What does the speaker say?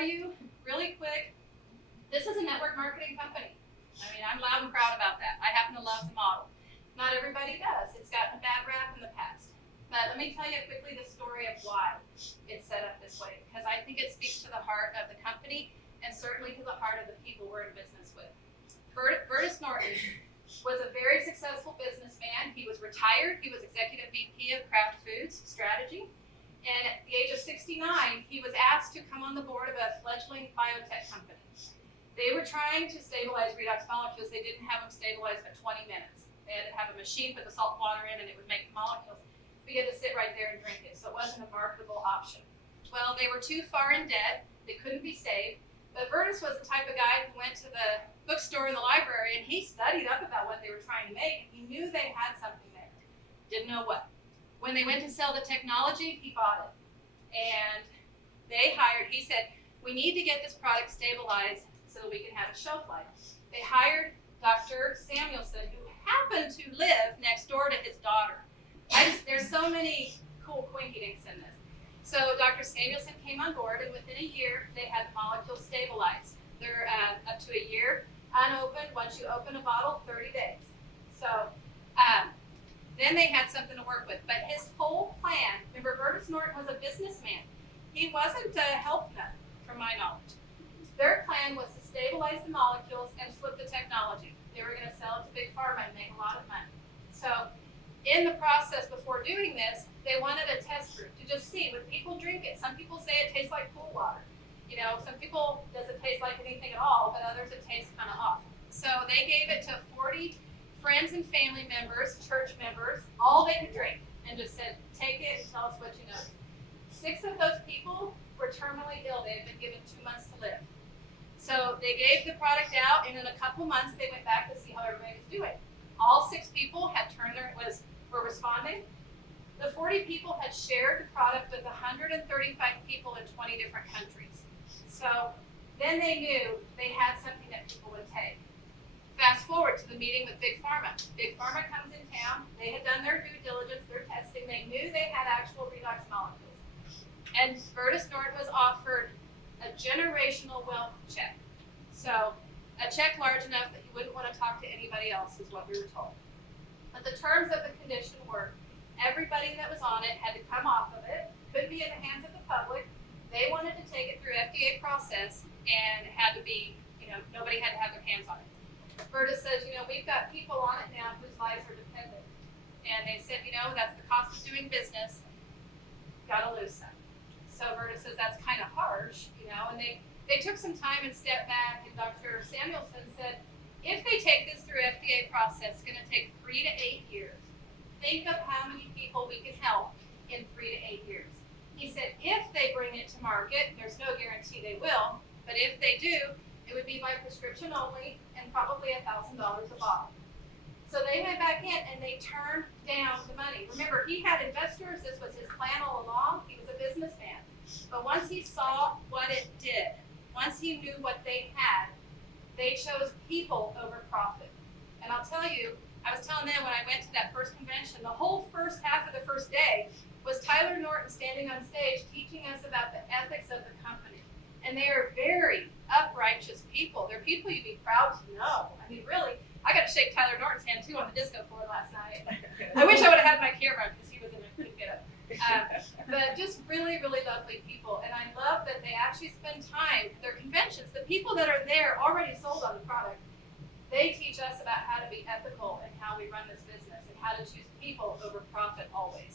tell you really quick, this is a network marketing company. I mean, I'm loud and proud about that. I happen to love the model. Not everybody does. It's gotten a bad rap in the past. But let me tell you quickly the story of why it's set up this way, because I think it speaks to the heart of the company and certainly to the heart of the people we're in business with. Bertus Norton was a very successful businessman. He was retired. He was executive VP of Kraft Foods Strategy. And at the age of 69, he was asked to come on the board of a fledgling biotech company. They were trying to stabilize redox molecules. They didn't have them stabilized for 20 minutes. They had to have a machine put the salt water in and it would make the molecules. We had to sit right there and drink it, so it wasn't a marketable option. Well, they were too far in debt. They couldn't be saved. But Bertus was the type of guy who went to the bookstore in the library and he studied up about what they were trying to make. And he knew they had something there. Didn't know what. When they went to sell the technology, he bought it. And he said, we need to get this product stabilized so that we can have a shelf life. They hired Dr. Samuelson, who happened to live next door to his daughter. There's so many cool coincidences in this. So Dr. Samuelson came on board, and within a year, they had the molecules stabilized. They're up to a year unopened. Once you open a bottle, 30 days. So then they had something to work with. But his whole plan, remember, Bertus Norton was a businessman. He wasn't a health nut, from my knowledge. Their plan was to stabilize the molecules and flip the technology. They were going to sell it to Big Pharma and make a lot of money. So in the process before doing this, they wanted a test group to just see, would people drink it? Some people say it tastes like pool water. You know, some people, does it taste like anything at all, but others it tastes kind of off. So they gave it to 40 friends and family members, church members, all they could drink, and just said, take it and tell us what you know. 6 of those people were terminally ill. They had been given 2 months to live. So they gave the product out, and in a couple months, they went back to see how everybody was doing. All 6 people had were responding. The 40 people had shared the product with 135 people in 20 different countries. So then they knew they had something that people would take. Fast forward to the meeting with Big Pharma. Big Pharma comes in town. They had done their due diligence, their testing. They knew they had actual redox molecules. And Bertus Norton was offered a generational wealth check. So a check large enough that you wouldn't want to talk to anybody else is what we were told. But the terms of the condition were everybody that was on it had to come off of it, couldn't be in the hands of the public. They wanted to take it through FDA process and it had to be, nobody had to have their hands on it. Bertus says, we've got people on it now whose lives are dependent. And they said, that's the cost of doing business. Gotta lose some. So Bertus says that's kind of harsh, and they took some time and stepped back, and Dr. Samuelson said, if they take this through FDA process, it's going to take 3 to 8 years. Think of how many people we can help in 3 to 8 years. He said, if they bring it to market, there's no guarantee they will, but if they do, it would be by prescription only and probably $1,000 a bottle. So they went back in and they turned down the money. Remember, he had investors. This was his plan all along. He was a businessman. But once he saw what it did, once he knew what they had, they chose people over profit. And I'll tell you, I was telling them when I went to that first convention, the whole first half of the first day was Tyler Norton standing on stage teaching us about the ethics of the company. And they are very uprighteous people. They're people you'd be proud to know. I mean, really, I got to shake Tyler Norton's hand too on the disco floor last night. I wish I would have had my camera because he was in a couldn't get up. But just really, really lovely people. And I love that they actually spend time at their conventions. The people that are there already sold on the product. They teach us about how to be ethical and how we run this business and how to choose people over profit always.